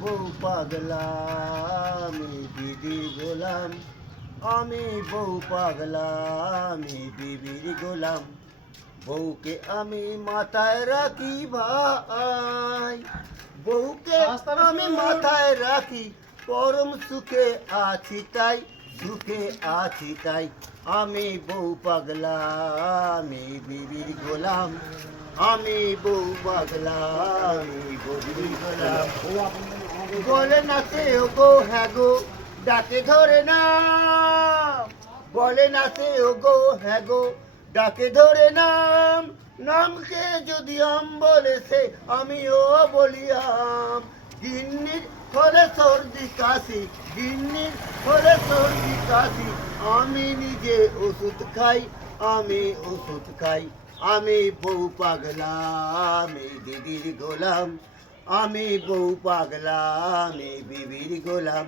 বউ পাগলা আমি দিদির গোলাম, আমি বউ পাগলা আমি বিবির গোলাম। বউকে আমি মাথায় রাখি ভাই, বউকে আমি মাথায় রাখি, পরম সুখে আছি তাই, সুখে আছি তাই। আমি বউ পাগলা আমি বিবির গোলাম, আমি বউ পাগলা আমি বিবির গোলাম। বলে না সে ও গো হ্যাঁ গো, ডাকে ধরে না, বলে না সে ও গো হ্যাঁ গো, ডাকে ধরে নাম। নামকে যদি আম বলে সে আমিও বলি আম। গিন্নির হলে সর্দি কাশি, গিন্নির হলে সর্দি কাশি, আমি নিজে ওষুধ খাই, আমি ওষুধ খাই। আমি বউ পাগলা আমি দিদির গোলাম, আমি বউ পাগলা আমি বিবির গোলাম।